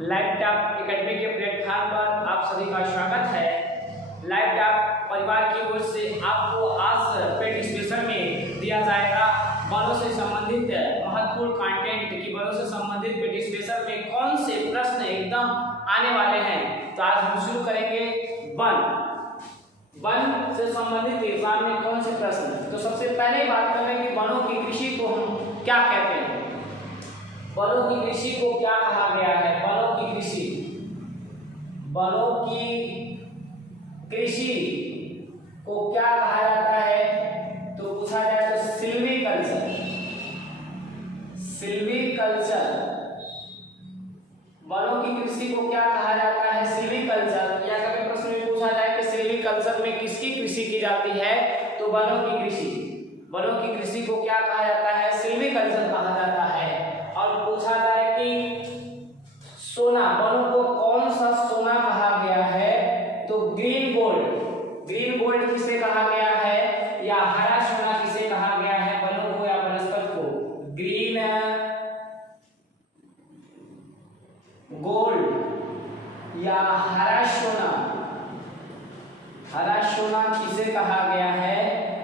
Laptop academy के platform पर आप सभी का स्वागत है। लैपटॉप परिवार की ओर से आपको आज पेट स्पेशल में दिया जाएगा बालों से संबंधित महत्वपूर्ण कंटेंट की बालों से संबंधित पेट स्पेशल में कौन से प्रश्न एकदम आने वाले हैं। तो आज हम शुरू करेंगे वन से संबंधित एग्जाम में कौन से प्रश्न। तो सबसे पहले बात करें कि वनों की कृषि को हम क्या कहते हैं। वनों की कृषि को क्या कहा गया है। वनों की कृषि को क्या कहा जाता है। तो पूछा जाए तो सिल्वीकल्चर। वनों की कृषि को क्या कहा जाता है, सिल्वीकल्चर। या कभी प्रश्न में पूछा जाए कि सिल्वीकल्चर में किसकी कृषि की जाती है, तो वनों की कृषि को क्या कहा जाता है, सिल्वीकल्चर कहा जाता है। और पूछा जाए कि सोना, वनों को कौन सा सोना कहा गया है, तो ग्रीन गोल्ड किसे कहा गया है, या हरा सोना किसे कहा गया है वनों को या वनस्पति को। ग्रीन गोल्ड या हरा सोना किसे कहा गया है,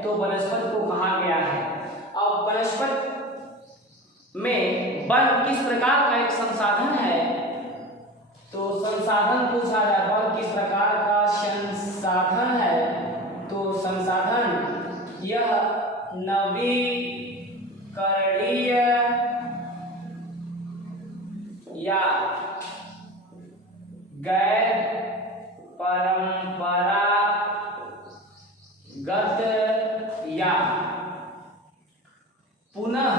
तो वनस्पति को कहा गया है। अब वनस्पति में वन किस प्रकार का एक संसाधन है, तो संसाधन पूछा जाए वन किस प्रकार का संसाधन है, तो संसाधन यह नवीकरणीय या गैर परंपरागत या पुनः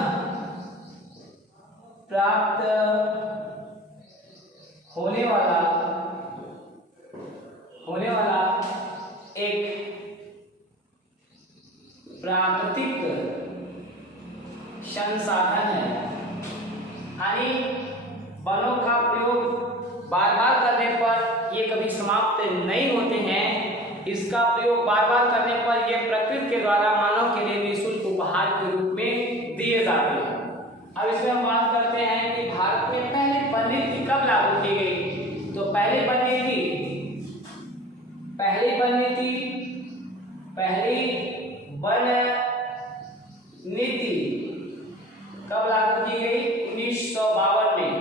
प्राप्त होने वाला एक प्राकृतिक संसाधन है। यानी वनों का प्रयोग बार बार करने पर ये कभी समाप्त नहीं होते हैं। इसका प्रयोग बार बार करने पर ये प्रकृति के द्वारा मानव के लिए निःशुल्क उपहार के रूप में दिए जाते हैं। अब इसमें हम बात करते हैं कि भारत में पहली वन नीति कब लागू की गई। तो पहली वन नीति कब लागू की गई, 1952 में।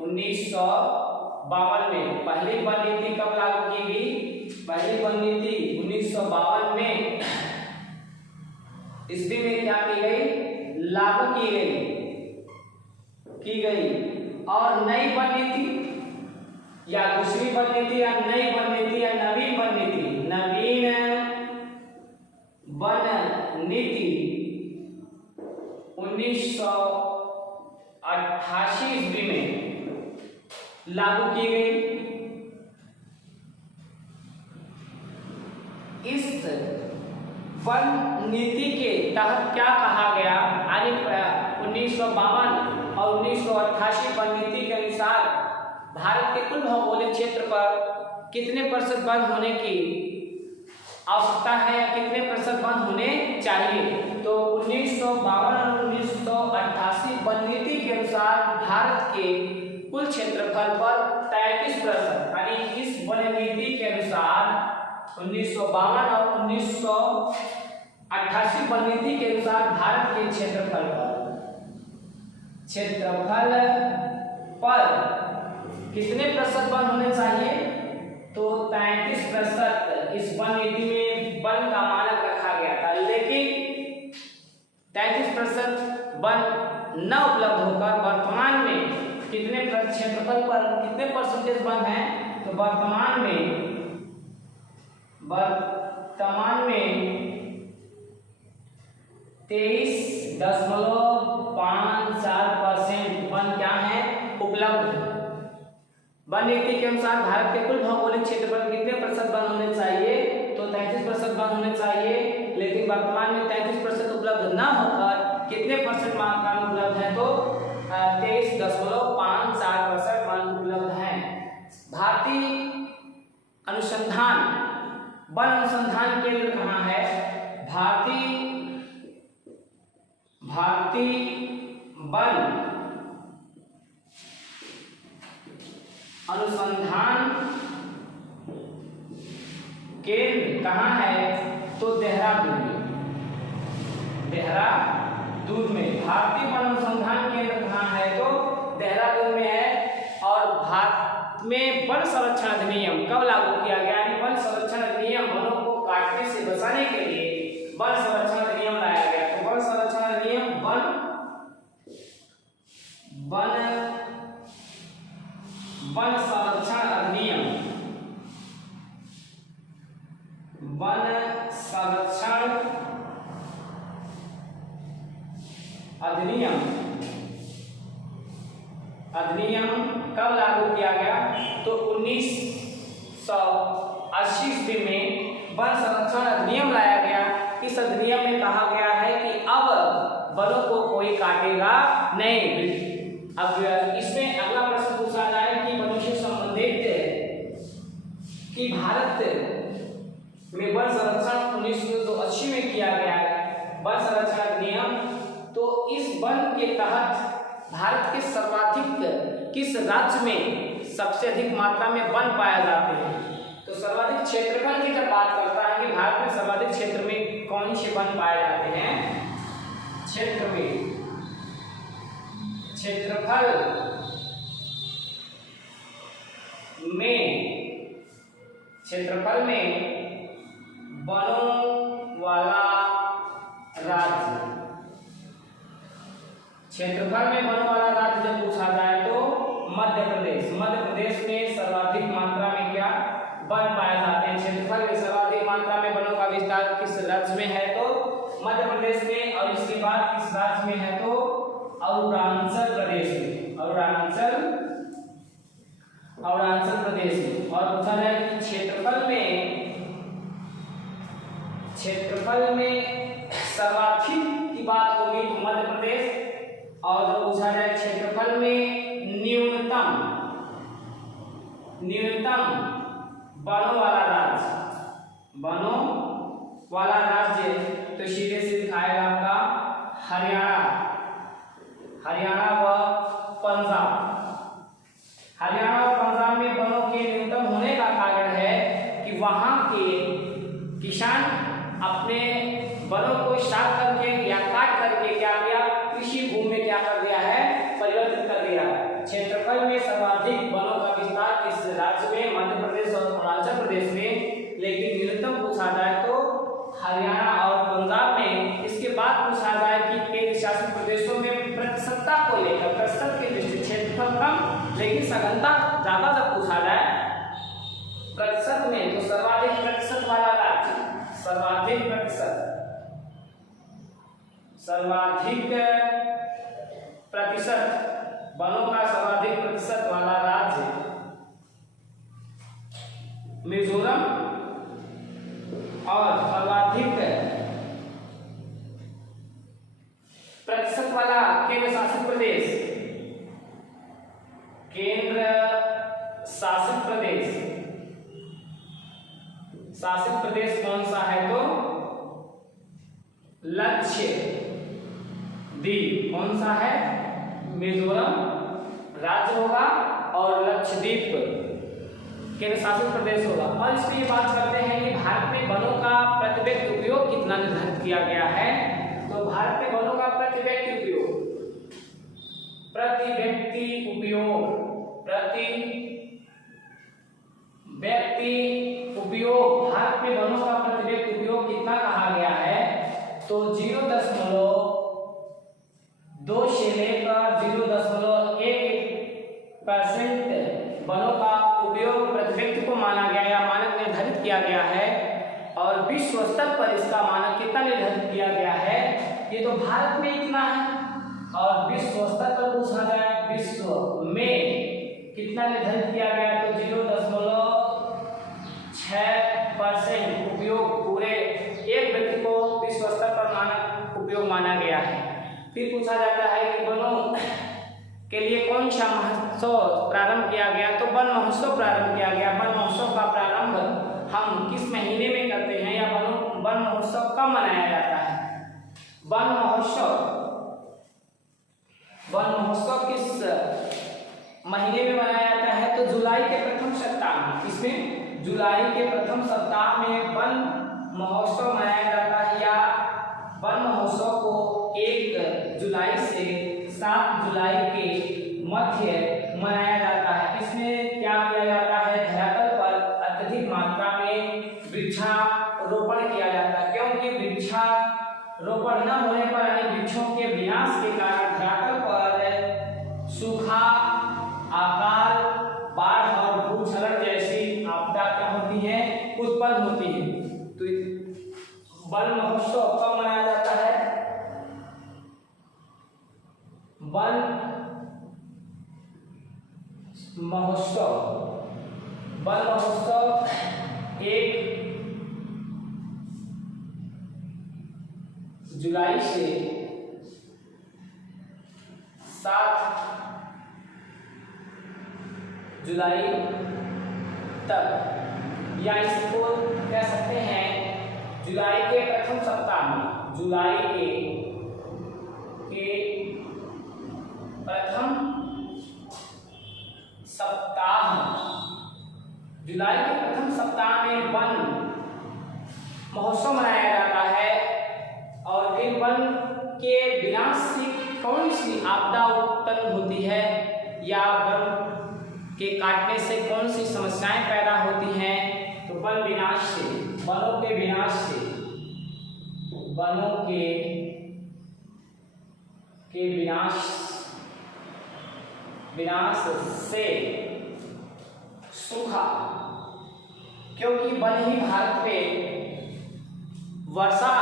1952 में पहली वन नीति कब लागू की गई, पहली वन नीति 1952 में ईस्वी में क्या की गई, लागू की गई। और नई वन नीति या दूसरी वन नीति या नई वन नीति या नवीन वन नीति 1988 ईस्वी में लागू की गई। इस वन नीति के तहत क्या कहा गया, यानी 1952 और 1988 वन नीति के अनुसार भारत के कुल भौगोलिक क्षेत्र पर कितने प्रतिशत वन होने की आवश्यकता है या कितने प्रतिशत वन होने चाहिए। तो 1952 और 1988 वन नीति के अनुसार भारत के कुल क्षेत्रफल पर 33%, यानी इस वन नीति के अनुसार 1952 और 1988 वन नीति के अनुसार भारत के क्षेत्रफल पर कितने प्रतिशत वन होने चाहिए, तो 33%। इस वन नीति में वन का मानक रखा गया था, लेकिन 33% वन न उपलब्ध होकर वर्तमान में कितने क्षेत्रफल पर कितने परसेंटेज वन है, तो वर्तमान में 23.54% वन क्या है, उपलब्ध। वन नीति के अनुसार भारत के कुल भौगोलिक क्षेत्र पर कितने प्रतिशत वन होने चाहिए, तो 33% वन होने चाहिए, लेकिन वर्तमान में 33% उपलब्ध न होकर कितने परसेंट मात्रा में उपलब्ध है, तो 23.54% वन उपलब्ध है। भारतीय वन अनुसंधान केंद्र कहाँ है, भारतीय वन अनुसंधान केंद्र कहाँ है? तो देहरादून में। देहरादून में। भारतीय वन अनुसंधान केंद्र कहाँ है? तो देहरादून में है। और भारत में वन संरक्षण अधिनियम कब लागू किया गया? वन संरक्षण अधिनियम वनों को काटने से बचाने के लिए वन संरक्षण अधिनियम लाया गया। तो वन संरक्षण अधिनियम वन संरक्षण अधिनियम कब लागू किया गया? तो 1980 ईस्वी में वन संरक्षण अधिनियम लाया गया। इस अधिनियम में कहा गया है कि अब वनों को कोई काटेगा नहीं। अब इसमें अगला प्रश्न पूछा जाए कि वनों से संबंधित कि भारत में वन संरक्षण 1980 में किया गया वन संरक्षण अधिनियम। तो इस वन के तहत भारत के सर्वाधिक किस राज्य में सबसे अधिक मात्रा में वन पाए जाते हैं? तो सर्वाधिक क्षेत्रफल की जब बात करता है कि भारत में सर्वाधिक क्षेत्र में कौन से वन पाए जाते हैं? क्षेत्रफल में वनों वाला राज्य। क्षेत्रफल में वनों वाला राज्य जब पूछा जाए तो मध्य प्रदेश। मध्य प्रदेश में सर्वाधिक मात्रा में क्या वन पाए जाते हैं? क्षेत्रफल में सर्वाधिक मात्रा में वनों का विस्तार किस राज्य में है? तो मध्य प्रदेश में। और इसके बाद किस राज्य में है? तो अरुणाचल प्रदेश में। अरुणाचल प्रदेश में। और पूछा जाए कि क्षेत्रफल में सर्वाधिक की बात होगी तो मध्य प्रदेश। और जो पूछा जाए क्षेत्रफल में न्यूनतम वनों वाला राज्य तो सीधे से दिखाएगा आपका हरियाणा व पंजाब। हरियाणा और पंजाब में वनों के न्यूनतम होने का कारण है कि वहां के किसान अपने वनों को साफ करके या काट करके क्या किया? कृषि भूमि में क्या कर दिया है? परिवर्तित कर दिया है। क्षेत्रफल में सर्वाधिक वनों का विस्तार किस राज्य में? मध्य प्रदेश और अरुणाचल प्रदेश में। लेकिन न्यूनतम पूछा जाए तो हरियाणा और पंजाब में। इसके बाद पूछा जाए कि केंद्र शासित प्रदेशों में प्रतिशतता को लेकर प्रतिशत की दृष्टि क्षेत्रफल कम लेकिन सघनता ज्यादा जब पूछा जाए प्रतिशत में तो सर्वाधिक प्रतिशत वाला राज्य सर्वाधिक प्रतिशत वनों का सर्वाधिक प्रतिशत वाला राज्य मिजोरम। और सर्वाधिक प्रतिशत वाला केंद्र शासित प्रदेश कौन सा है? तो लक्षद्वीप। कौन सा है? मिजोरम राज्य होगा और लक्षद्वीप केंद्र शासित प्रदेश होगा। और इसमें ये बात करते हैं कि भारत में वनों का प्रति व्यक्ति उपयोग कितना निर्धारित किया गया है? तो भारत में वनों का प्रति व्यक्ति उपयोग भारत में वनों का प्रति व्यक्ति उपयोग कितना कहा गया है? तो 0.2 से लेकर 0.1% वनों का उपयोग प्रति व्यक्ति को माना गया या मानक निर्धारित किया गया है। और विश्व स्तर पर इसका मानक कितना निर्धारित किया गया है? ये तो भारत में इतना है। और विश्व स्तर पर पूछा गया विश्व में कितना निर्धारित किया गया? तो 0.6% उपयोग पूरे एक व्यक्ति को विश्व स्तर पर मानक उपयोग माना गया है। फिर पूछा जाता है कि वनों के लिए कौन सा महोत्सव प्रारंभ किया गया? तो वन महोत्सव प्रारंभ किया गया। वन महोत्सव का प्रारंभ हम किस महीने में करते हैं या वन महोत्सव कब मनाया जाता है? वन महोत्सव किस महीने में मनाया जाता है? तो जुलाई इसमें जुलाई के प्रथम सप्ताह में वन महोत्सव मनाया जाता है, या वन महोत्सव को 1 जुलाई से 7 जुलाई के मध्य मनाया जाता है। इसमें क्या किया जाता है, धरातल पर अत्यधिक मात्रा में वृक्षारोपण किया जाता है, क्योंकि वृक्षारोपण न होने पर यानी वृक्षों के विनाश के कारण धरातल पर सूखा, अकाल, बाढ़ और भूस्खलन जैसी आपदा क्या होती है, उत्पन्न होती है। तो वन महोत्सव कब मनाया जाता है, वन महोत्सव 1 जुलाई से 7 जुलाई तक, या इसको कह सकते हैं जुलाई के प्रथम सप्ताह में, जुलाई के प्रथम सप्ताह, जुलाई के प्रथम सप्ताह में वन महोत्सव मनाया जाता है। और फिर वन के विनाश से कौन सी आपदा उत्पन्न होती है, या वन के काटने से कौन सी समस्याएं पैदा होती हैं, तो वन विनाश से, वनों के विनाश से, वनों के विनाश से सूखा, क्योंकि वन ही भारत पे वर्षा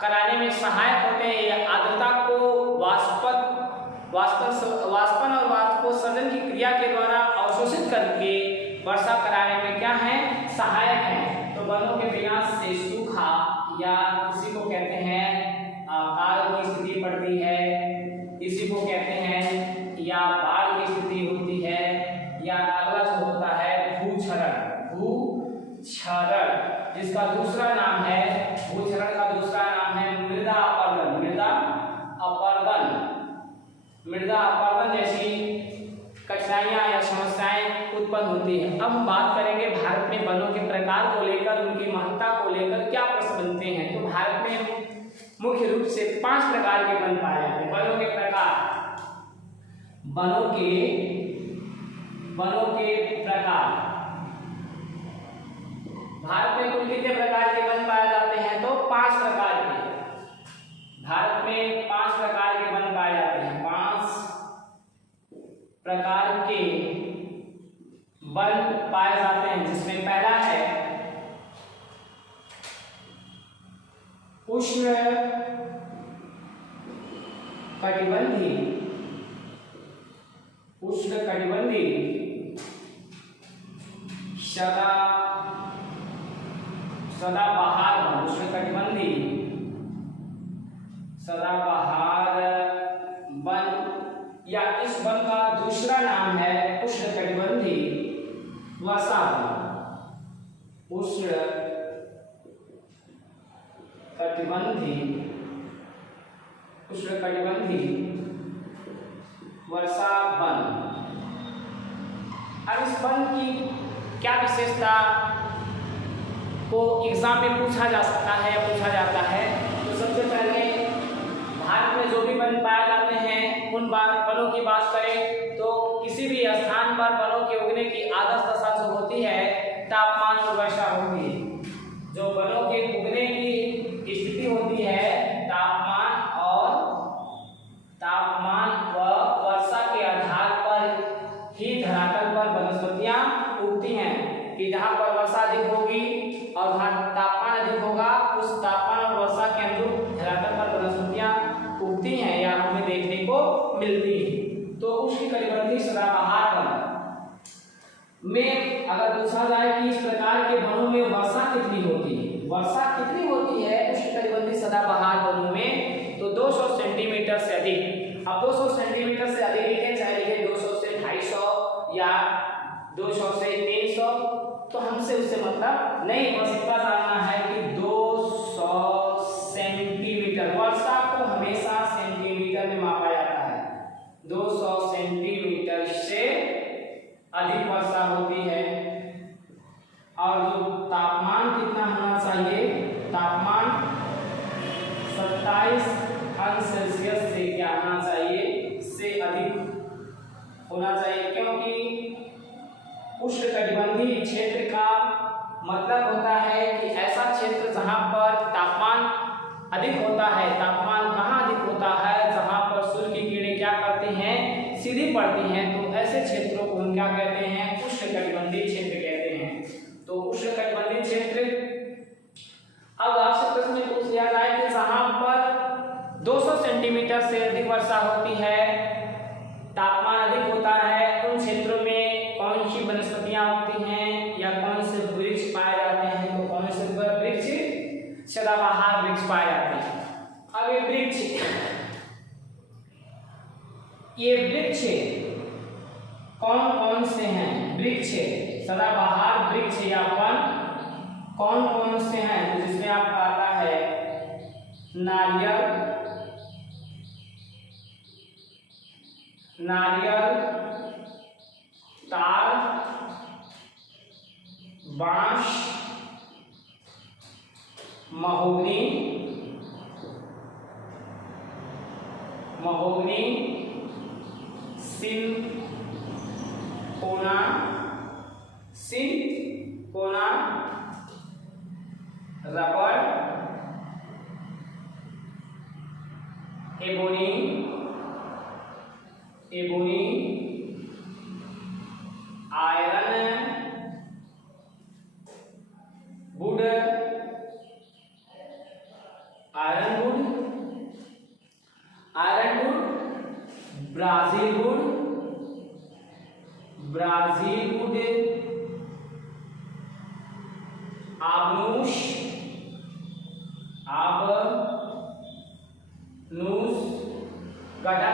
कराने में सहायक होते हैं, आर्द्रता को वाष्पन और वाष्पोत्सर्जन की क्रिया के द्वारा अवशोषित करके वर्षा कराने में क्या है, सहायक है। तो वनों के विनाश से सूखा, या इसी को कहते हैं अकाल की स्थिति पड़ती है, इसी को कहते हैं या बाढ़ की स्थिति होती है, या अगला जो होता है भूक्षरण, जिसका दूसरा नाम है, भूक्षरण का दूसरा नाम है मृदा अपरदन जैसी कठिनाइयां या समस्याएं उत्पन्न होती है। अब हम बात करेंगे भारत में वनों के प्रकार को लेकर, उनकी महत्ता को लेकर क्या प्रश्न बनते हैं। तो भारत में मुख्य रूप से 5 प्रकार के वन पाए जाते हैं। वनों के प्रकार, भारत में कुल कितने प्रकार के वन पाए जाते हैं, तो 5 प्रकार के। भारत में 5 प्रकार के वन पाए जाते हैं, 5 प्रकार के वन पाए जाते हैं, जिसमें पहला है उष्ण कटिबंधी सदाबहार वन, उष्णकटिबंधी सदाबहार वन, या इस वन का दूसरा नाम है उष्णकटिबंधी वर्षा वन। उष्णकटिबंधी वर्षा वन। अब इस वन की क्या विशेषता को एग्जाम में पूछा जा सकता है या पूछा जाता है। तो सबसे पहले भारत में जो भी वन पाए जाते हैं उन वनों की बात करें तो किसी भी स्थान पर वनों के उगने की आदर्श दशा जो होती है तापमान और वर्षा होती है। जो वनों के उगने की स्थिति होती है तापमान व वर्षा के आधार पर ही धरातल पर वनस्पतियां उगती हैं कि जहाँ पर वर्षा अधिक होगी और तापमान अधिक होगा उस तापमान और वर्षा के अनुरूप धरातल पर वनस्पतियां उगती हैं या हमें देखने को मिलती है। तो उष्णकटिबंधीय सदाबहार वन में अगर पूछा जाए कि इस प्रकार के वनों में वर्षा कितनी होती है, उष्णकटिबंधीय सदाबहार वनों में तो 200 सेंटीमीटर से अधिक। अब 200 सेंटीमीटर से अधिक लिखें, चाहे लिखें 200 से 250 या 200 से 300, तो हमसे उससे मतलब नहीं, बस इतना जानना है कि 200 सेंटीमीटर। वर्षा को हमेशा सेंटीमीटर में मापा जाता है। 200 सेंटीमीटर से अधिक वर्षा होती है और जो तापमान कितना होना चाहिए, तापमान 27 अंश सेल्सियस से क्या होना चाहिए, से अधिक होना चाहिए। क्योंकि उष्णकटिबंधीय क्षेत्र का मतलब होता है कि ऐसा क्षेत्र जहाँ पर तापमान अधिक होता है। तापमान कहाँ अधिक होता है, जहाँ पर सूर्य की किरणें क्या करती हैं, सीधी पड़ती हैं। तो ऐसे क्षेत्रों को हम क्या कहते हैं, उष्णकटिबंधीय क्षेत्र कहते हैं। तो उष्णकटिबंधीय क्षेत्र, अब आपसे प्रश्न पूछ लिया जाए कि जहाँ पर 200 सेंटीमीटर से अधिक वर्षा होती है, तापमान अधिक होता है, उन क्षेत्रों में कौन सी वनस्पतियां उगती हैं या कौन से वृक्ष पाए जाते हैं। तो कौन से वृक्ष, सदाबहार वृक्ष पाए जाते हैं। अब ये वृक्ष कौन कौन से हैं, वृक्ष सदाबहार वृक्ष या वन कौन कौन से हैं। तो जिसमें आपका आता है नारियल, ताड़, बांस, महोगनी, सिनकोना, रबड़, ebony, iron wood, Brazil wood, आबनूस, गड्ढा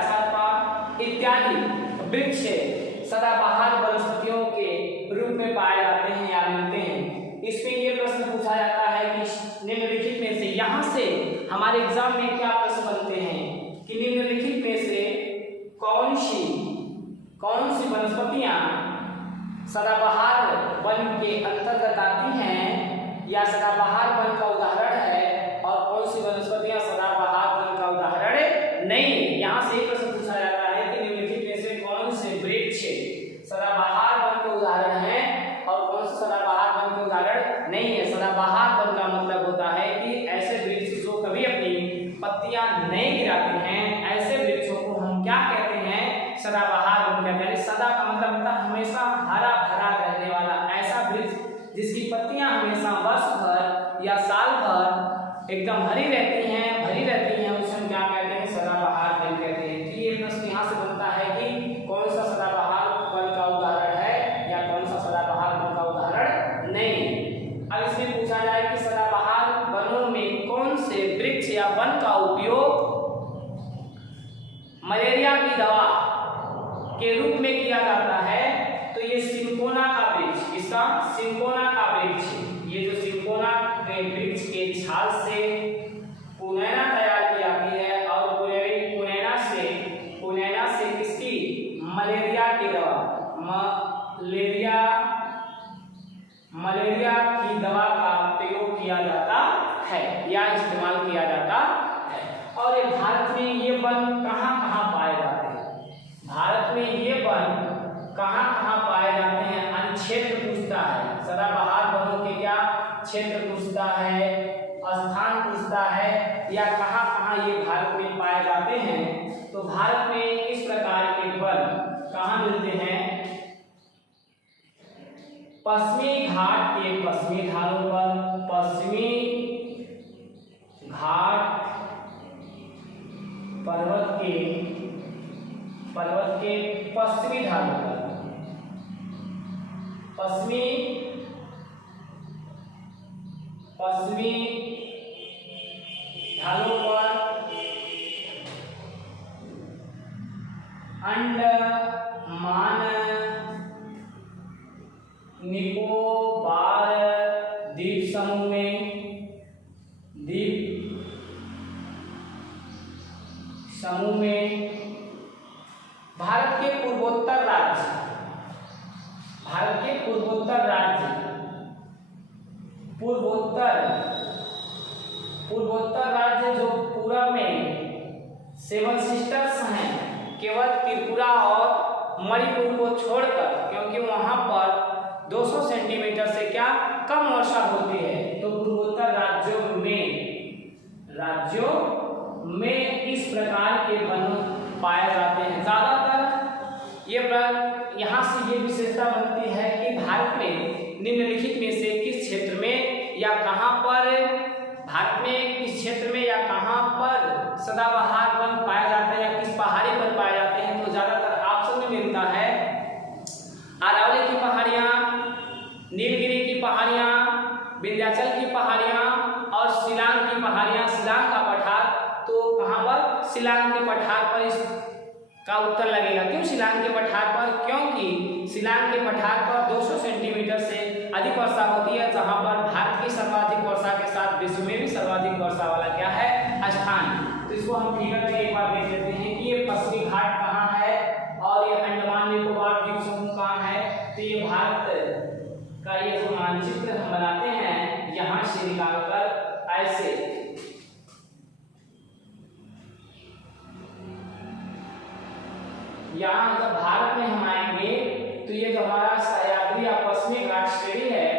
इत्यादि वृक्ष सदाबहार वनस्पतियों के रूप में पाए जाते हैं या मिलते हैं। इसमें यह प्रश्न पूछा जाता है कि निम्नलिखित में से, यहाँ से हमारे एग्जाम में क्या प्रश्न बनते हैं कि निम्नलिखित में से कौन सी वनस्पतियां सदाबहार वन के अंतर्गत आती हैं या सदाबहार वन का उदाहरण है, और कौन सी वनस्पतियां सदाबहार वन का उदाहरण नहीं। यहाँ से प्रश्न पूछा जाता है कि निम्नलिखित में से कौन से वृक्ष सदाबहार वन के उदाहरण है और कौन से सदाबहार वन के उदाहरण नहीं है। सदाबहार वन का मतलब होता है कि ऐसे वृक्ष जो कभी अपनी पत्तियां नहीं गिराते हैं, ऐसे वृक्षों को हम क्या कहते हैं, सदाबहार वन कहते हैं। सदा का मतलब होता है हमेशा हरा भरा रहने वाला ऐसा वृक्ष जिसकी पत्तियां हमेशा वर्ष भर या साल भर एकदम भरी रहती हैं, उसे हम क्या कहते हैं, सदाबहार वन कहते हैं। तो ये प्रश्न यहाँ से बनता है कि कौन सा सदाबहार वन का उदाहरण है या कौन सा सदाबहार वन का उदाहरण नहीं। अब इसमें पूछा जाए कि सदाबहार वनों में कौन से वृक्ष या वन का उपयोग मलेरिया की दवा के रूप में किया जाता है। तो ये सिंकोना का वृक्ष, इसका सिंकोना का वृक्ष, ये जो सिंकोना के वृक्ष के छाल से पुनैना तैयार की जाती है और पुनैना से किसकी, मलेरिया की दवा, मलेरिया की दवा का प्रयोग किया जाता है या इस्तेमाल किया जाता है। और ये भारत में ये वन कहाँ पाए जाते हैं, भारत में ये वन कहाँ पाए जाते हैं, क्षेत्र पूछता है। सदाबहार वनों के क्या क्षेत्र पूछता है, स्थान पूछता है या कहाँ ये भारत में पाए जाते हैं। तो भारत में इस प्रकार के वन कहाँ मिलते हैं, पश्चिमी घाट के पश्चिमी ढालों पर, पश्चिमी घाट पर्वत के पश्चिमी ढालों पर, पश्चिमी ढालों पर अंडमान निकोबार द्वीप समूह में भारत के पूर्वोत्तर राज्य पूर्वोत्तर राज्य जो पूर्व में 7 सिस्टर्स हैं, केवल त्रिपुरा और मणिपुर को छोड़कर, क्योंकि वहां पर 200 सेंटीमीटर से क्या कम वर्षा होती है। तो पूर्वोत्तर राज्यों में इस प्रकार के वन पाए जाते हैं। ज्यादातर यहाँ से ये विशेषता बनती है कि भारत में निम्नलिखित में से किस क्षेत्र में या कहां पर, भारत में किस क्षेत्र में या कहां पर सदाबहार वन पाए जाते हैं या किस पहाड़ी पर पाए जाते हैं। तो ज्यादातर ऑप्शन में मिलता है अरावली की पहाड़ियां, नीलगिरी की पहाड़ियां, विंध्याचल की पहाड़ियां और शिलांग की पहाड़ियां। शिलांग का पठार, तो कहां पर, शिलांग के पठार पर इसका उत्तर लगेगा। क्यों शिलांग के पठार पर? क्योंकि शिलांग के पठार पर 200 सेंटीमीटर से अधिक वर्षा होती है, जहां पर भारत की सर्वाधिक वर्षा के साथ विश्व में भी सर्वाधिक वर्षा वाला क्या है, स्थान। तो इसको हम फिगर में एक बार देख लेते हैं कि ये पश्चिमी घाट कहाँ है और ये अंडमान निकोबार द्वीप समूह कहाँ है। तो ये भारत का ये जो मानचित्र हम बनाते हैं यहाँ से निकालकर ऐसे, यहाँ जब भारत में हम आएंगे तो ये जो हमारा सह्याद्री या पश्चिमी घाट श्रेणी है,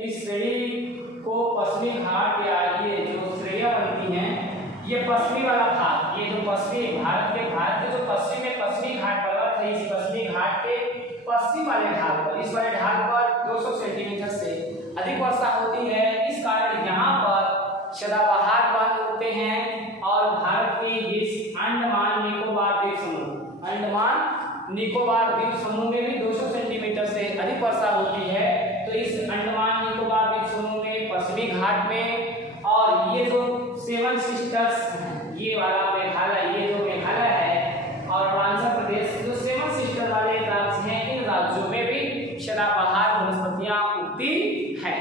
इस श्रेणी को पश्चिमी घाट या ये जो श्रेणियां बनती हैं, ये पश्चिमी वाला भाग, ये जो पश्चिमी भारत के जो पश्चिम में पश्चिमी घाट पर्वत है, इस पश्चिमी घाट के पश्चिम वाले ढाल पर, इस वाले ढाल पर 200 सेंटीमीटर से अधिक वर्षा होती है। इस कारण यहाँ पर सदाबहार वन उगते हैं और भारत के ये अंडमान निकोबार द्वीप समूह, अंडमान निकोबार द्वीप समूह में भी 200 सेंटीमीटर से अधिक वर्षा होती है। तो इस अंडमान निकोबार द्वीप समूह में पश्चिमी घाट में, और ये जो 7 सिस्टर्स हैं, ये वाला मेघालय, ये जो मेघालय है और अरुणाचल प्रदेश, जो 7 सिस्टर वाले राज्य हैं, इन राज्यों में भी सदाबहार वनस्पतियां उगती हैं।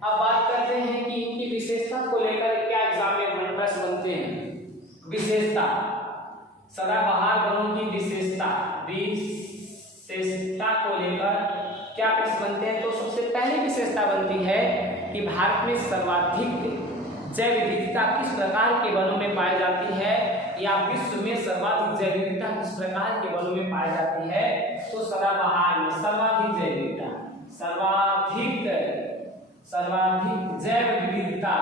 अब बात करते हैं कि इनकी विशेषता को लेकर क्या एग्जाम में प्रश्न बनते हैं। विशेषता, सदाबहार वनों की विशेषता को लेकर क्या प्रश्न बनते हैं। तो सबसे पहली विशेषता बनती है कि भारत में सर्वाधिक जैव विविधता किस प्रकार के वनों में पाई जाती है, या विश्व में सर्वाधिक जैव विविधता किस प्रकार के वनों में पाई जाती है। तो सदाबहार में सर्वाधिक जैव विविधता, सर्वाधिक जैव विविधता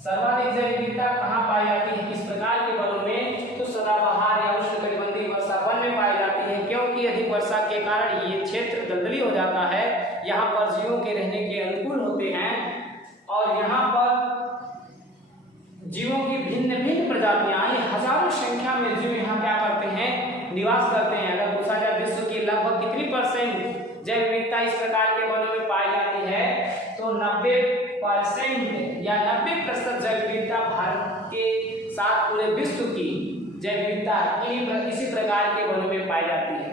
सर्वाधिक जैव विविधता कहाँ पाई जाती है, किस प्रकार के वनों में। तो सदाबहार या उष्णकटिबंधीय वर्षा वन में पाई जाती है, क्योंकि अधिक वर्षा के कारण ये क्षेत्र दलदली हो जाता है, यहाँ पर जीवों के रहने के अनुकूल होते हैं और यहाँ पर जीवों की भिन्न भिन्न प्रजातियां, हजारों संख्या में जीव यहाँ क्या करते हैं, निवास करते हैं। अगर पूछा जाए विश्व की लगभग कितनी % जैव विविधता इस प्रकार के वनों में पाई जाती है, तो 90% या 90% जैव विविधता भारत के साथ पूरे विश्व की जैव विविधता इसी प्रकार के वनों में पाई जाती है।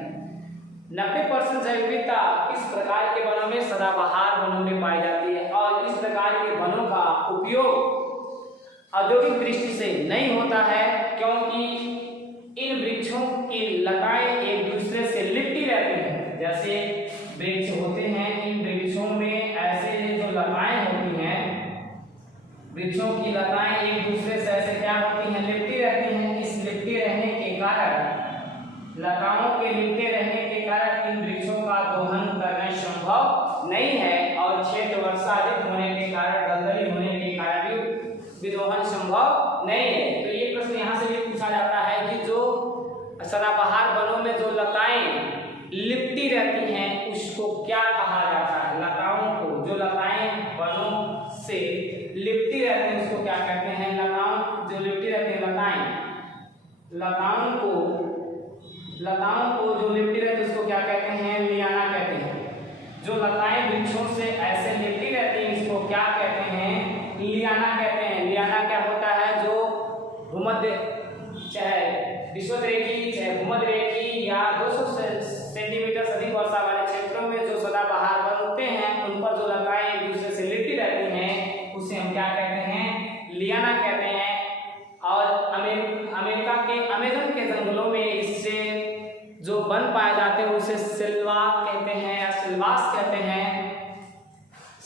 90% जैव विविधता इस प्रकार के वनों में, सदाबहार वनों में पाई जाती है। और इस प्रकार के वनों का उपयोग औद्योगिक दृष्टि से नहीं होता है, क्योंकि इन वृक्षों की लताएं एक दूसरे से लिपटी रहती हैं। जैसे वृक्ष होते हैं, इन वृक्षों में ऐसे जो लताएं होती हैं, वृक्षों की लताएं एक दूसरे से ऐसे क्या होती हैं, लिपटी रहती हैं। इस लिपटी रहने के कारण, लताओं के लिपटे रहने के कारण इन वृक्षों का दोहन करना संभव नहीं है और क्षेत्र वर्षा अधिक होने के कारण, दलदली होने के कारण भी विदोहन संभव नहीं है। तो ये प्रश्न यहाँ से भी पूछा जाता है कि जो सदाबहार वनों में जो लताएं लिपटी रहती हैं उसको क्या कहा जाता है। लताओं को, जो लताएं वनों से लिपटी रहती हैं उसको क्या कहते हैं, लताओं जो लिपटी रहती है, लताओं को जो लिपटी रहती है उसको क्या कहते हैं, लियाना कहते हैं। जो लताएं वृक्षों से ऐसे लिपटी रहती हैं इसको क्या कहते हैं, लियाना कहते हैं। लियाना क्या होता है, जो भूमध्य, चाहे विषुवतरेखी चाहे भूमध्यरेखी या 200 सेंटीमीटर से अधिक वर्षा वाले क्षेत्रों में जो सदाबहार वन होते हैं उन पर जो लताएं एक दूसरे से लिपटी रहती हैं उसे हम क्या कहते हैं, लियाना कहते हैं। और अमेरिका के अमेज़न के जंगलों में इससे जो वन पाए जाते हैं उसे सिल्वा कहते हैं या सिल्वास कहते हैं।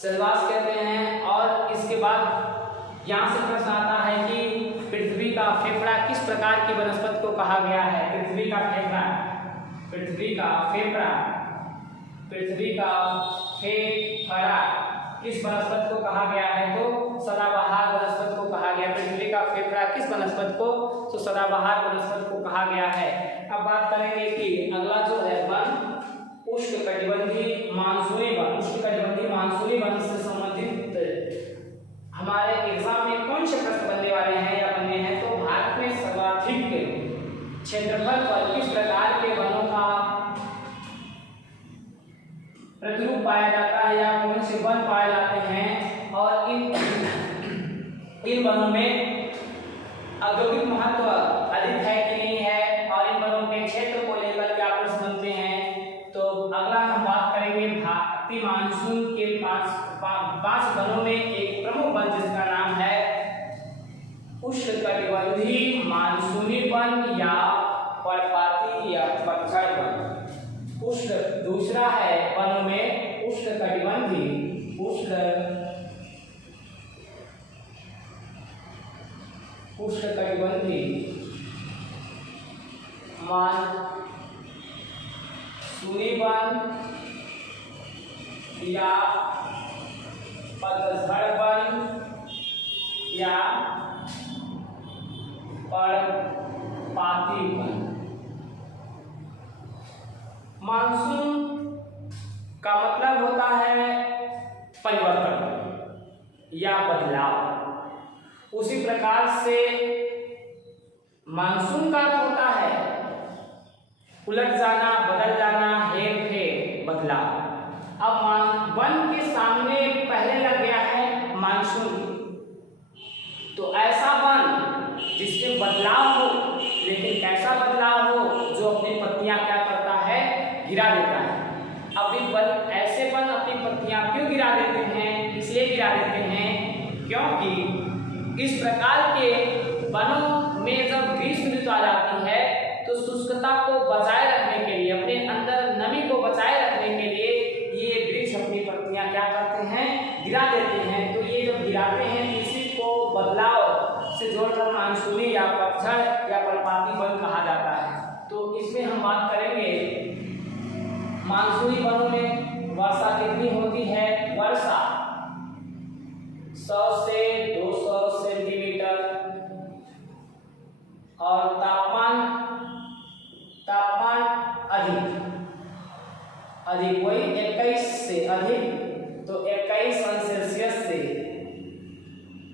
सेलुलोज कहते हैं। और इसके बाद यहाँ से प्रश्न आता है कि पृथ्वी का फेफड़ा किस प्रकार की वनस्पति को कहा गया है। पृथ्वी का फेफड़ा किस वनस्पति को कहा गया है, तो सदाबहार वनस्पति को कहा गया। पृथ्वी का फेफड़ा किस वनस्पति को, तो सदाबहार वनस्पति को कहा गया है। अब बात करेंगे कि अगला जो है वन उष्णकटिबंधीय मानसूनी वन। उष्णकटिबंधीय मानसूनी वन से संबंधित हमारे एग्जाम में कौन से प्रश्न बनने वाले हैं या बनने हैं, तो भारत में सर्वाधिक क्षेत्रफल पर किस प्रकार के वनों का प्रतिरूप पाया जाता है या कौन से वन पाए जाते हैं, और इन वनों में औद्योगिक महत्व अधिक है कि नहीं है, और इन वनों के क्षेत्र को लेकर क्या प्रश्न बनते हैं। तो अगला हम बात करेंगे भारतीय मानसून के पांच वनों में एक प्रमुख वन जिसका नाम है उष्णकटिबंधीय मानसूनी वन या पर्णपाती या पतझड़ वन। दूसरा है वनों में उष्णकटिबंधीय मानसूनी वन या पतझड़ वन या पर्णपाती वन। मानसून का मतलब होता है परिवर्तन या बदलाव। उसी प्रकार से मानसून का अर्थ होता है उलट जाना, बदल जाना, हेर फेर, बदलाव। अब वन के सामने पहले लग गया है मानसून, तो ऐसा वन जिसमें बदलाव हो, लेकिन कैसा बदलाव हो, जो अपनी पत्तियां क्या करता है, गिरा देता है। अब ऐसे वन अपनी पत्तियां क्यों गिरा देते हैं, इसलिए गिरा देते हैं क्योंकि इस प्रकार के वनों में जब ग्रीष्म ऋतु आ जाती है तो शुष्कता को बचाए रखने के लिए, अपने अंदर नमी को बचाए रखने के लिए ये वृक्ष अपनी पत्तियां क्या करते हैं, गिरा देते हैं। तो ये जब गिराते हैं इसी को बदलाव से जोड़कर मानसूनी या पतझड़ या पर्णपाती वन कहा जाता है। तो इसमें हम बात करेंगे मानसूनी वनों में वर्षा कितनी होती है। वर्षा 100 से 200 सेंटीमीटर और तापमान अधिक वही 21 से अधिक, तो 21 अंश सेल्सियस से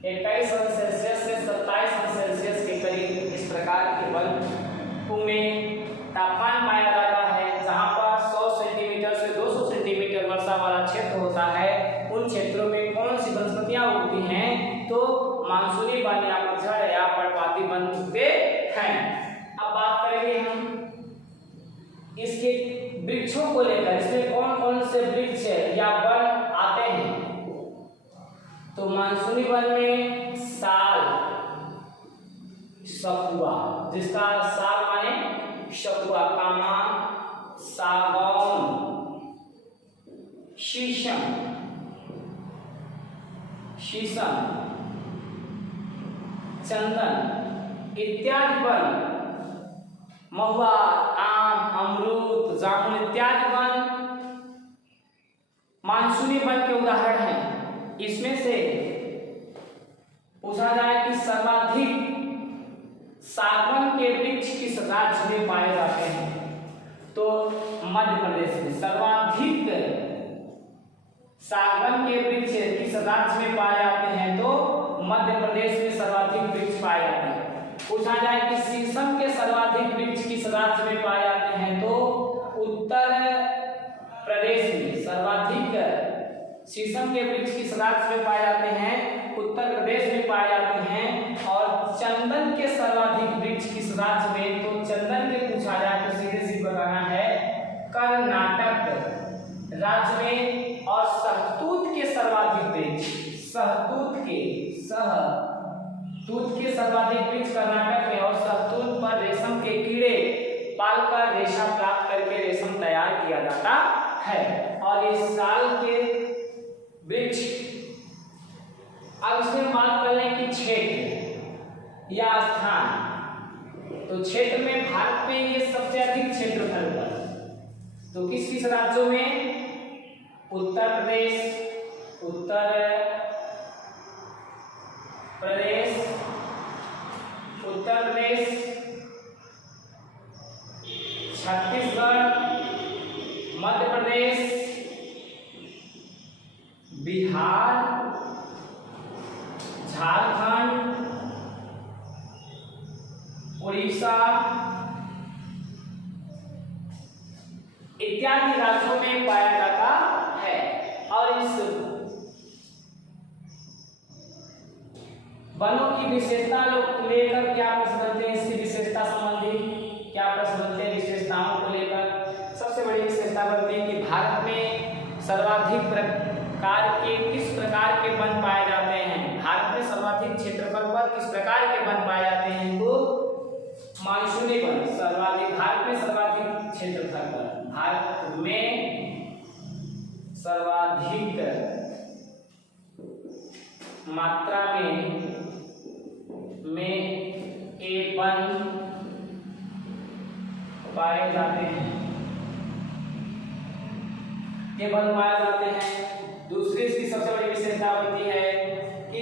27 अंश सेल्सियस के करीब इस प्रकार के वन में तापमान पाया जाता है। जहाँ पर 100 सेंटीमीटर से 200 सेंटीमीटर वर्षा वाला क्षेत्र होता है, उन क्षेत्रों में कौन सी वनस्पतियां उगती हैं, तो मानसूनी वन या पतझड़ या पर्णपाती वन उगते हैं। अब बात करेंगे हम इसके वृक्षों को लेकर, इसमें कौन कौन से वृक्ष या वन आते हैं। तो मानसूनी वन में साल, सखुआ, जिसका साल माने सखुआ, कामा, सागौन, शीशम, चंदन इत्यादि वन, महुआ, आम, अमरूद, जामुन इत्यादि वन मानसूनी वन के उदाहरण हैं। इसमें से पूछा जाए कि सर्वाधिक सागवन के वृक्ष किस राज्य में पाए जाते हैं, तो मध्य प्रदेश में। सर्वाधिक सागवन के वृक्ष किस राज्य में पाए जाते हैं, तो मध्य प्रदेश में सर्वाधिक वृक्ष पाए जाते हैं। पूछा जाए कि शीशम के सर्वाधिक वृक्ष किस राज्य में पाए जाते हैं, तो उत्तर प्रदेश में। सर्वाधिक शीशम के वृक्ष किस राज्य में पाए जाते हैं, उत्तर प्रदेश में पाए जाते हैं। और चंदन के सर्वाधिक वृक्ष किस राज्य में, तो चंदन के पूछा जाए तो सीधे सीधे बताना है कर्नाटक राज्य में। और शहतूत के सर्वाधिक वृक्ष, शहतूत के सर्वाधिक वृक्ष कर्नाटक में। और शहतूत पर रेशम के कीड़े पालकर रेशा प्राप्त करके रेशम तैयार किया जाता है। और इस साल के वृक्ष। अब इसमें बात कर लें कि क्षेत्र या स्थान, तो क्षेत्र में भारत में ये सबसे अधिक क्षेत्रफल पर, तो किस किस राज्यों में? उत्तर प्रदेश, छत्तीसगढ़, मध्य प्रदेश, बिहार, झारखंड, उड़ीसा इत्यादि राज्यों में पाया जाता है। और इस वनों की विशेषता लेकर क्या प्रश्न बनते हैं? इसकी विशेषता संबंधी क्या प्रश्न बनते हैं? विशेषताओं को लेकर सबसे बड़ी विशेषता बनती है कि भारत में सर्वाधिक प्रकार के किस प्रकार के वन पाए जाते हैं? भारत में सर्वाधिक क्षेत्रफल पर किस प्रकार के वन पाए जाते हैं? तो मानसूनी वन सर्वाधिक, भारत में सर्वाधिक क्षेत्रफल पर, भारत में सर्वाधिक मात्रा में ये वन पाए जाते हैं, ये वन पाए जाते हैं। दूसरी इसकी सबसे बड़ी विशेषता बनती है कि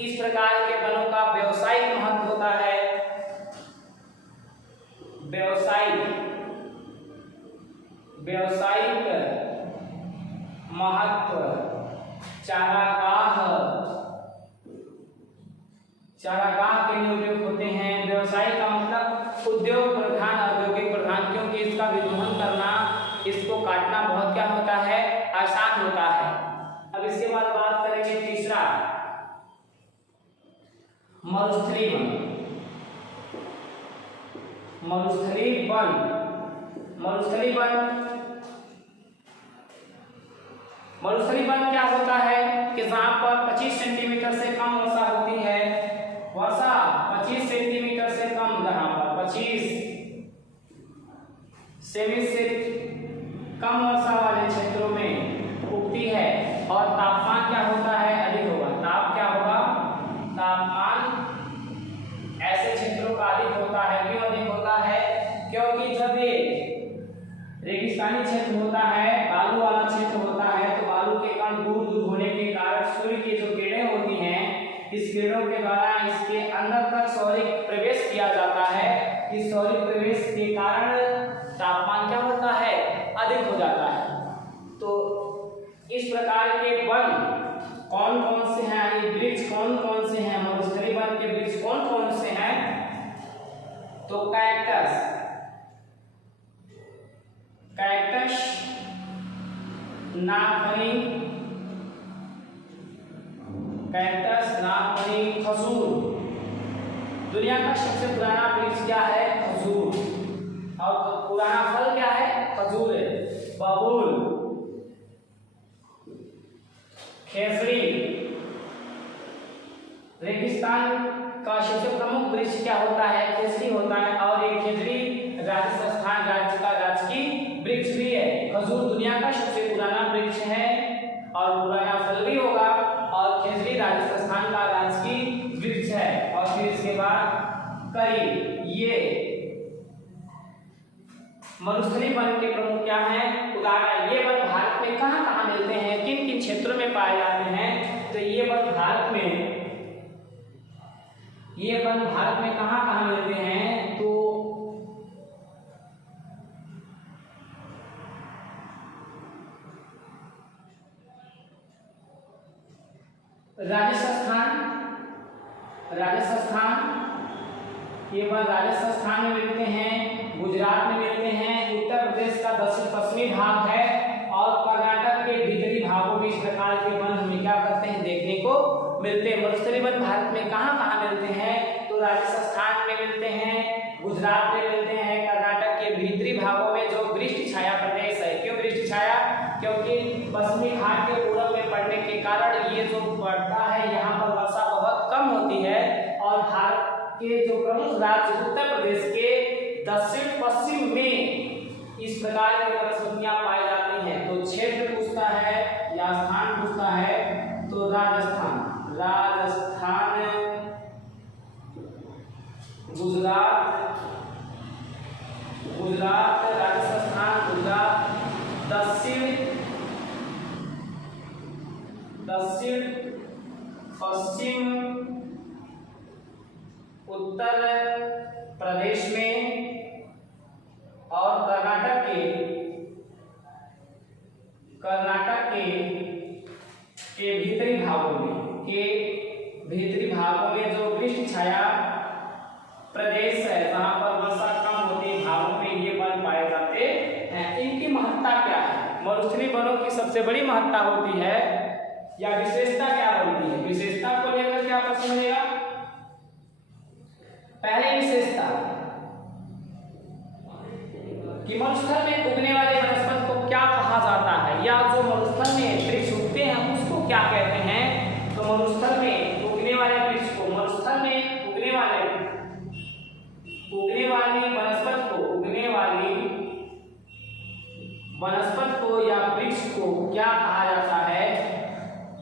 इस प्रकार के वनों का व्यावसायिक महत्व होता है। व्यावसायिक महत्व, चारागाह के लिए उपयोग होते हैं। व्यवसाय का मतलब उद्योग प्रधान, औद्योगिक प्रधान, क्योंकि इसका विरोधन करना, इसको काटना बहुत क्या होता है? आसान होता है। अब इसके बाद बात करेंगे तीसरा, मरुस्थलीय वन। मरुस्थलीय वन क्या होता है कि जहां पर 25 सेंटीमीटर से कम वर्षा होती है, 25 सेंटीमीटर से कम, जहां पर 25 सेमी से कम वर्षा वाले क्षेत्रों में उगती है। और तापमान क्या होता है? अधिक होगा। तापमान ऐसे क्षेत्रों का अधिक होता है। क्यों अधिक होता है? क्योंकि जब ये रेगिस्तानी क्षेत्र होता है, बालू वाला क्षेत्र होता है, तो बालू के कण दूर दूर होने के कारण सूर्य की जो किरणें होती हैं, इस किरणों के द्वारा इसके अंदर तक सौरिक प्रवेश किया जाता है। इस सौरिक प्रवेश के कारण तापमान क्या होता है? अधिक हो जाता है। तो इस प्रकार के वन कौन कौन से हैं? ये वृक्ष कौन कौन से हैं? मरुस्थलीय वन के वृक्ष कौन कौन से हैं? तो कैक्टस, नागफनी, खजूर। दुनिया का सबसे पुराना वृक्ष क्या है? खजूर। और पुराना फल क्या है? खजूर है। बबूल, खेजड़ी। रेगिस्तान का सबसे प्रमुख वृक्ष क्या होता है? खेजड़ी होता है। और ये खेजड़ी राजस्थान राज्य का राजकीय वृक्ष भी है। खजूर दुनिया का सबसे पुराना वृक्ष है और पुराना फल भी होगा। और खेजड़ी राजस्थान का राजकीय वृक्ष है। और फिर इसके बाद करी। ये मरुस्थलीय वन के प्रमुख क्या हैं? उदाहरण, ये वन भारत में कहाँ कहाँ मिलते हैं, किन किन क्षेत्रों में पाए जाते हैं? तो ये वन भारत में कहाँ कहाँ मिलते हैं? तो राजस्थान, ये वन राजस्थान में मिलते हैं, गुजरात में मिलते हैं, उत्तर प्रदेश का दक्षिण पश्चिमी भाग है और कर्नाटक के भीतरी भागों में इस प्रकार के वन हम क्या करते हैं? देखने को मिलते हैं। मरुस्थलीय वन भारत में कहाँ कहाँ मिलते हैं? तो राजस्थान में मिलते हैं, गुजरात में मिलते हैं, कर्नाटक के भीतरी भागों में जो वृष्टि छाया प्रदेश है। क्यों वृष्टि छाया? क्योंकि पश्चिमी घाट के पूरब में पड़ने के कारण ये जो पड़ता है, यहाँ पर वर्षा बहुत कम होती है। और भारत के जो प्रमुख राज्य उत्तर प्रदेश के दक्षिण पश्चिम में इस प्रकार की वनस्पतियां पाई जाती हैं। तो क्षेत्र पूछता है या स्थान पूछता है राजस्थान, गुजरात, राजस्थान, गुजरात, दक्षिण, पश्चिम, उत्तर प्रदेश में और कर्नाटक के भीतरी भागों में जो वृक्ष छाया प्रदेश है, जहां पर वर्षा कम होती है, भागों में ये वन पाए जाते हैं। इनकी महत्ता क्या है? मरुस्थलीय वनों की सबसे बड़ी महत्ता होती है या विशेषता क्या होती है? विशेषता को लेकर के आप समझिएगा। पहले विशेषता कि मरुस्थल में उगने वाले वनस्पति को क्या कहा जाता है, या जो मरुस्थल में वृक्ष उगते हैं उसको क्या कहते हैं? तो मरुस्थल में उगने वाले वृक्ष को, मरुस्थल में उगने वाली वनस्पति को या वृक्ष को क्या कहा जाता है?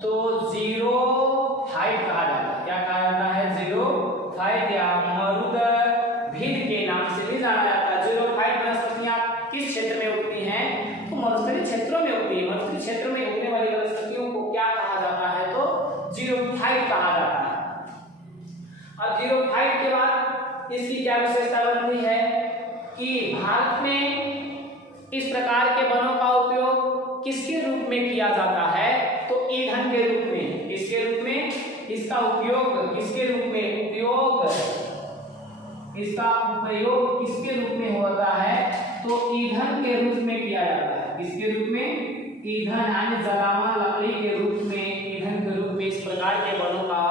तो ज़ीरोफाइट कहा जाता है। क्या कहा जाता है? ज़ीरोफाइट या मरुदभिद के नाम से भी जाना जाता है। ज़ीरोफाइट वनस्पतियां किस क्षेत्र में उगती हैं? तो मरुस्थलीय क्षेत्रों में उगती है। मरुस्थलीय क्षेत्रों में उगने वाली वनस्पतियों को क्या कहा जाता है? तो ज़ीरोफाइट कहा जाता है। अब ज़ीरोफाइट के बाद इसकी क्या विशेषता बनती है कि भारत में इस प्रकार के वनों का उपयोग किसके रूप में किया जाता है? तो ईंधन के रूप में। किसके रूप में? इसका उपयोग किसके रूप में? इसका प्रयोग किसके रूप में होता है? तो ईंधन के रूप में किया जाता है। किसके रूप में? ईंधन यानी जलावन लकड़ी के रूप में, ईंधन के रूप में इस प्रकार के वनों का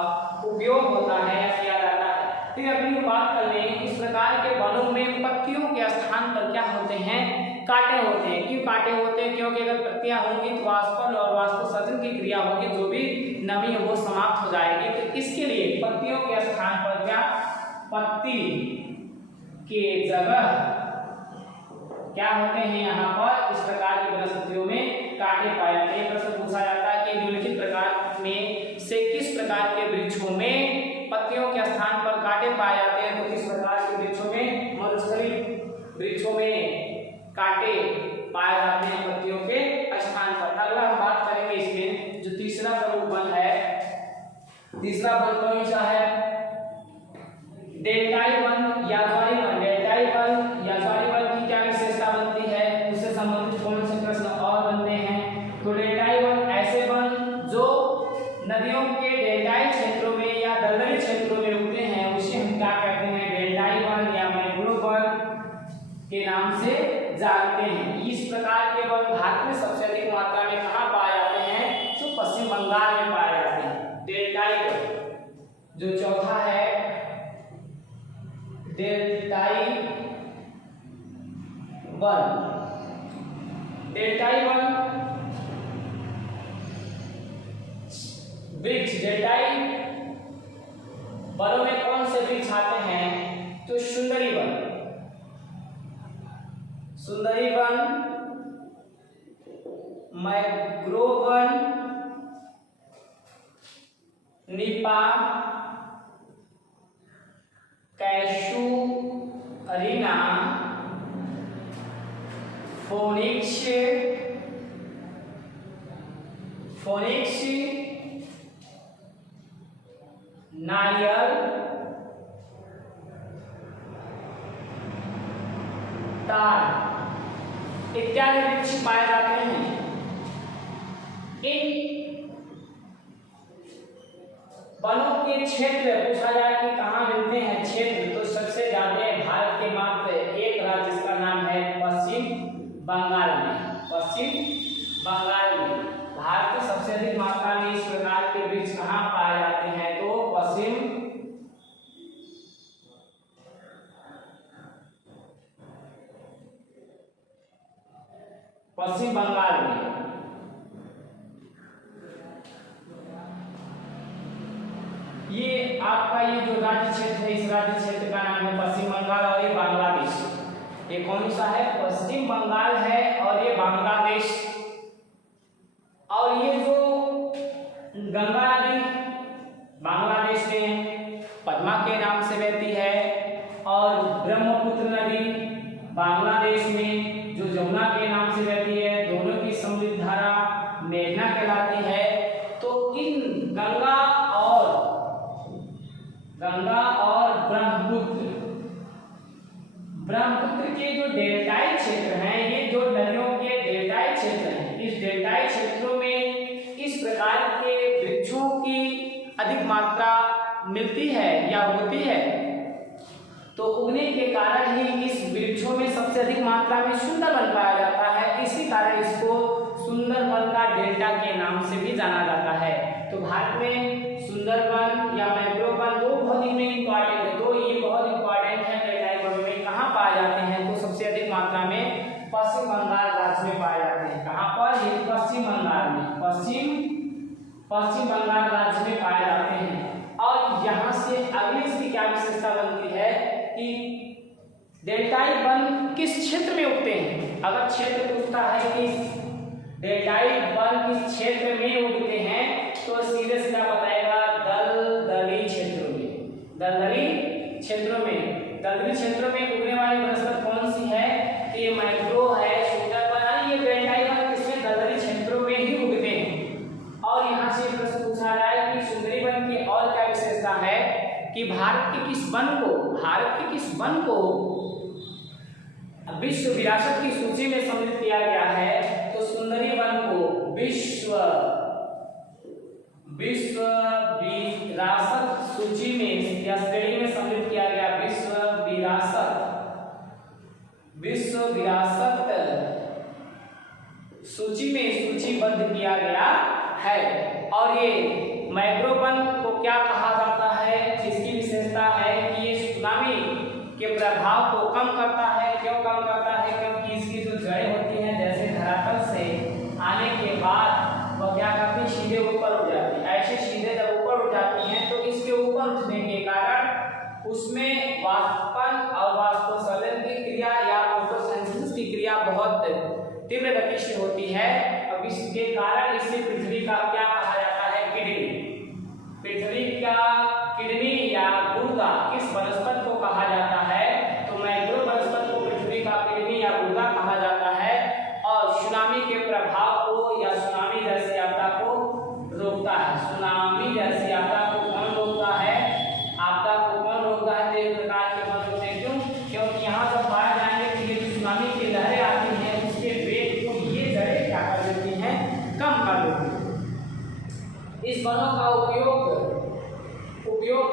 उपयोग होता है या किया जाता है। फिर अपनी बात कर लें, इस प्रकार के वनों में पत्तियों के स्थान पर क्या होते हैं? कांटे होते हैं। क्यों कांटे होते हैं? क्योंकि अगर पत्तियां होंगी तो वाष्पन और वाष्पोत्सर्जन की क्रिया होगी, जो भी नमी है वो समाप्त हो जाएगी। तो इसके लिए पत्तियों के स्थान पर क्या, पत्ती के जगह क्या होते हैं? यहाँ पर इस प्रकार की वनस्पतियों में कांटे पाए जाते हैं। प्रश्न पूछा जाता है कि निम्नलिखित प्रकार में से किस प्रकार के वृक्षों में पत्तियों के स्थान पर कांटे पाए जाते हैं? तो किस प्रकार के वृक्षों में? मरुस्थलीय वृक्षों में कांटे पाए जाते हैं पत्तियों के स्थान पर। अगला हम बात करेंगे इसमें जो तीसरा प्रमुख वन है। तीसरा वन कौन सा है? डेल्टाई वन, याज़वारी वन। डेल्टाई वन, याज़वारी वन की क्या विशेषता बनती है? उससे संबंधित कौन से प्रश्न और बनते हैं? तो डेल्टाई वन ऐसे वन जो नदियों के डेल्टाई क्षेत्रों में या दलदली क्षेत्रों में उगते हैं, उसे हम क्या कहते हैं? डेल्टाई वन या मैंग्रोव वन के नाम से जानते हैं। इस प्रकार के वन भारत में सबसे अधिक मात्रा में कहाँ पाए जाते हैं? तो पश्चिम बंगाल में पाए जाते हैं। डेल्टाई वन जो चौथा है, डेल्टाई वन। डेल्टाई वन वृक्ष, डेल्टाई वनों में कौन से वृक्ष आते हैं? तो सुंदरी वन, सुंदरी वन, मैंग्रोव वन, निपा, कैशूरिना, फोनिक्स, नारियल, तार इत्यादि वृक्ष पाए जाते हैं। इन वनों के क्षेत्र पूछा जाए कि कहाँ मिलते हैं क्षेत्र, तो सबसे ज्यादा भारत के मात्र एक राज्य जिसका नाम है पश्चिम बंगाल में। पश्चिम बंगाल में भारत में सबसे अधिक मात्रा में इस प्रकार के वृक्ष कहाँ पाए जाते हैं? तो पश्चिम बंगाल में। ये आपका ये जो राज्य क्षेत्र है, इस राज्य क्षेत्र का नाम है पश्चिम बंगाल और ये बांग्लादेश। ये कौन सा है? पश्चिम बंगाल है और ये बांग्लादेश। और ये जो गंगा मिलती है या होती है, तो उगने के कारण ही इस वृक्षों में सबसे अधिक मात्रा में सुंदरवन पाया जाता है। इसी कारण इसको सुंदरवन का डेल्टा के नाम से भी जाना जाता है। तो भारत में सुंदरवन या मैंग्रोव वन दो बहुत ही इंपॉर्टेंट है, दो ये बहुत इंपॉर्टेंट है। डेल्टाई वन में कहाँ पाए जाते हैं? तो सबसे अधिक मात्रा में पश्चिम बंगाल राज्य में पाए जाते हैं। कहाँ पर? ये पश्चिम बंगाल में, पश्चिम बंगाल राज्य में पाए जाते हैं। और यहाँ से अगली इसकी क्या विशेषता बनती है कि डेल्टाई वन किस क्षेत्र में उगते हैं। अगर क्षेत्र पूछता है कि डेल्टाई वन किस क्षेत्र में उगते हैं तो सीधे सीधा बताएगा दलदली क्षेत्रों में। दलदली क्षेत्रों में उगने वाली वनस्पति कौन सी है? तो ये मैंग्रोव है, सुंदरवन, ये डेल्टाई वन किसमें? दलदली क्षेत्रों में ही उगते हैं। और यहाँ से प्रश्न पूछा जाए कि सुंदरी वन की और क्या विशेषता है कि भारत के किस वन को विश्व विरासत की सूची में सम्मिलित किया गया है? तो सुंदरी वन को विश्व विरासत सूची में या श्रेणी में सम्मिलित किया गया। विश्व विरासत सूची में सूचीबद्ध किया गया है। और ये मैंग्रोव वन को क्या कहा जाता है? इसकी विशेषता है कि ये सुनामी के प्रभाव को कम करता है। क्यों कम करता है? क्योंकि इसकी जो जड़ें होती हैं जैसे धरातल से आने के बाद वह क्या करती है? सीधे ऊपर उठ जाती है। ऐसे सीधे जब ऊपर उठ जाती हैं तो इसके ऊपर उठने के कारण उसमें वाष्पन और वाष्पोत्सर्जन की क्रिया या फोटोसिंथेसिस की क्रिया बहुत तीव्र गति से होती है। अब इसके कारण इसे पृथ्वी का क्या कहा जाता है? किडनी। पृथ्वी का किडनी या गुर्दा किस वनस्पति को कहा जाता है? तो मैंग्रोव वनस्पति को पृथ्वी का किडनी या गुर्दा कहा जाता है। और सुनामी के प्रभाव को या सुनामी जैसी आपदा को रोकता है। सुनामी जैसी आपदा को कौन रोकता है? आपदा को कौन रोकता है? तो एक प्रकार के वन होते हैं। क्यों? क्योंकि यहाँ जब पाए जाएंगे कि ये सुनामी की लहरें आती हैं उसके वेग को ये जड़ें क्या कर देती हैं? कम कर देती हैं। इस वनों का उपयोग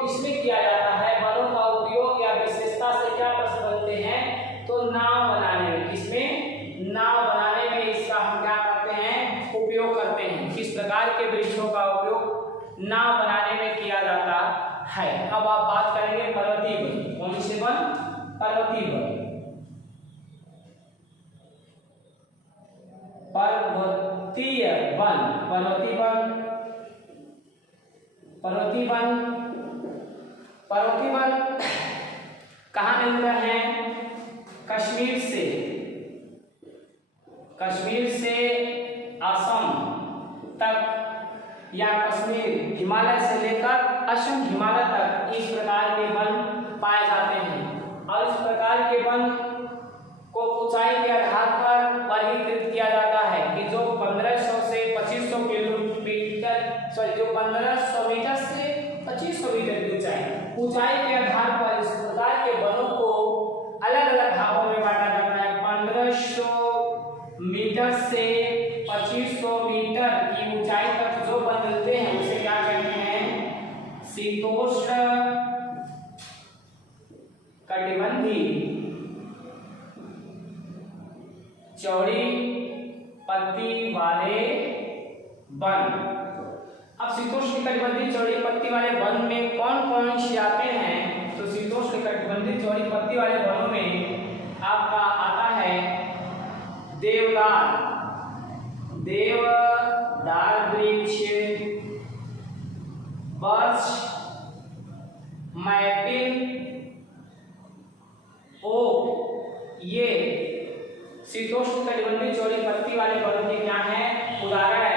इसमें किया जाता है। वनों का उपयोग या विशेषता से क्या प्रश्न बनते हैं? तो नाव बनाने में। किसमें? नाव बनाने में इसका हम क्या करते हैं? उपयोग करते हैं। किस प्रकार के वृक्षों का उपयोग नाव बनाने में किया जाता है? अब आप बात करेंगे पर्वतीय वन। कौन से वन? पर्वतीय वन। पर्वतीय वन कहाँ मिलता है? कश्मीर से असम तक या कश्मीर हिमालय से लेकर असम हिमालय तक इस प्रकार के वन पाए जाते हैं। और इस प्रकार के वन को ऊंचाई के आधार पर वर्गीकृत किया जाता है कि जो 1500 से 2500 जो 1500 मीटर से 2500 मीटर की ऊंचाई के आधार पर इस प्रकार के वनों को अलग अलग भागों में बांटा जाता है। 1500 मीटर से 2500 मीटर की ऊंचाई तक जो वन मिलते हैं उसे क्या कहते हैं? शीतोष्ण कटिबंधीय चौड़ी पत्ती वाले वन। अब शीतोष्ण कटिबंधीय चौड़ी पत्ती वाले वन में कौन कौन से आते हैं? तो शीतोष्ण कटिबंधीय चौड़ी पत्ती वाले वनों में आपका आता है देवदार वृक्ष, बर्च, मैपिल, ओक। ये शीतोष्ण कटिबंधीय चौड़ी पत्ती वाले वनों के क्या हैं? उदाहरण है।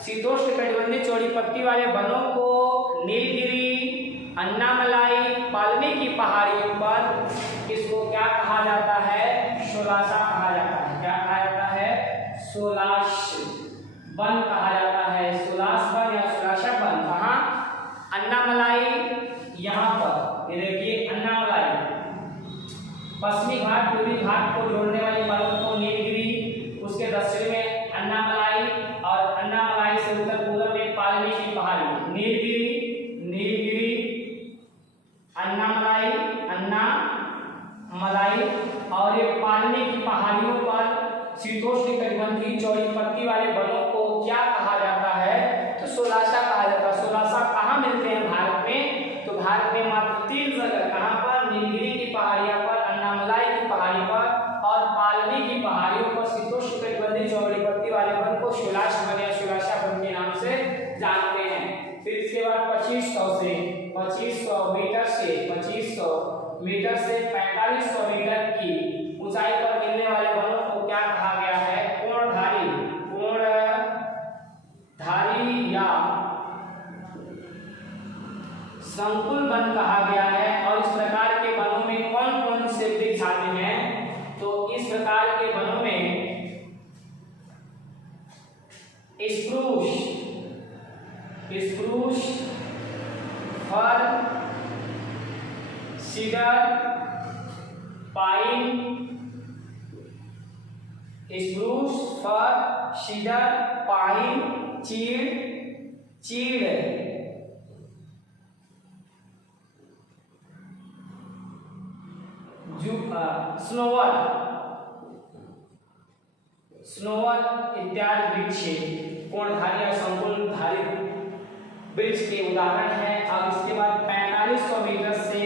शीतोष्ण कटिबंधीय चौड़ी पत्ती वाले वनों को नीलगिरी, अन्नामलाई, पालनी की पहाड़ियों पर इसको क्या कहा जाता है? सोलासा कहा जाता है। क्या कहा जाता है? सोलास वन कहा जाता है। सोलास वन या सोलासा वन कहाँ? अन्नामलाई, यहाँ पर ये देखिए अन्नामलाई, पश्चिमी घाट पूर्वी घाट को जोड़ने वाली पर्वत को नीलगिरी, उसके दक्षिण में अन्नामलाई और अन्नामलाई से उत्तर पूर्व में पालनी की पहाड़ी। नीलगिरी उत्पत्ति वाले वनों को क्या कहा जाता है? तो सोलासा कहा जाता है। सोलासा कहाँ मिलते हैं भारत में? तो भारत में मात्र 3 जगह, कहाँ पर? नीलगिरी की पहाड़ियों पर, अन्नामलाई की पहाड़ी पर और पालनी की पहाड़ियों पर शीतोष्ण कटिबंधीय चौड़ी पत्ती वाले वन को सोलास वन या सोलासा वन के नाम से जानते हैं। फिर इसके बाद 2500 मीटर से 4500 मीटर की ऊंचाई पर मिलने वाले वनों को क्या कहा गया है? कोणधारी या संकुल वन कहा गया है। और इस प्रकार के वनों में कौन कौन से वृक्ष आते हैं? तो इस प्रकार के वनों में स्प्रूस, फर, सीडर, पाइन, चीड़, स्नोवर इत्यादि वृक्ष कोणधारी और संकुलधारी वृक्ष के उदाहरण है। अब इसके बाद 4500 मीटर से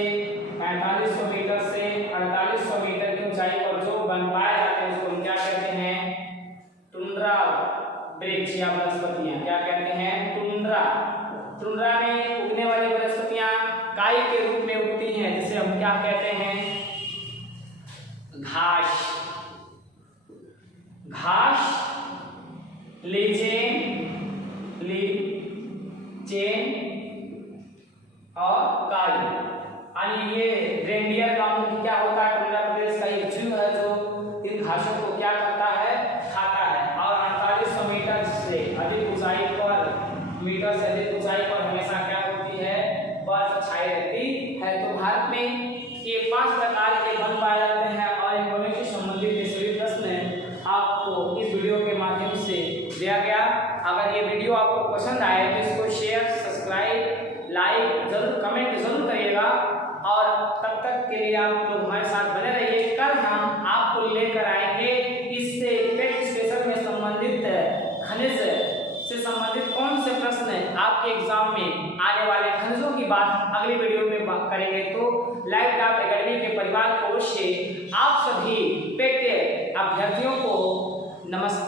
4800 मीटर की ऊंचाई पर जो वन पाए जाते हैं उसको क्या कहते हैं? टुंड्रा वृक्ष या वनस्पतियां। क्या कहते हैं? टुंड्रा में उगने वाली वनस्पतियां काई के रूप में उगती हैं, जिसे हम क्या कहते हैं? घास, लीचेन और काई। ये रेंडियर का मुख्य क्या होता है? टुंड्रा प्रदेश का एक जीव है जो इन घासों को क्या करता है? खाता है। और 4800 मीटर से अधिक ऊंचाई पर हमेशा क्या होती है? बर्फ छाई रहती है। तो भारत में ये 5 प्रकार के वन पाए जाते हैं और इन वनों से संबंधित ये सभी प्रश्न आपको इस वीडियो के माध्यम से दिया गया। अगर ये वीडियो आपको पसंद आए तो इसको शेयर, सब्सक्राइब, लाइक जरूर, कमेंट जरूर करिएगा। और तब तक के लिए आप लोग हमारे साथ बने रहिए। कल हम आपको लेकर आएंगे इससे पेट स्टेशन में संबंधित खनिज से संबंधित कौन से प्रश्न आपके एग्जाम में आने वाले खनिजों की बात अगली वीडियो में बात करेंगे। तो लाइव क्राफ्ट एकेडमी के परिवार की ओर से आप सभी पेट अभ्यर्थियों को नमस्कार।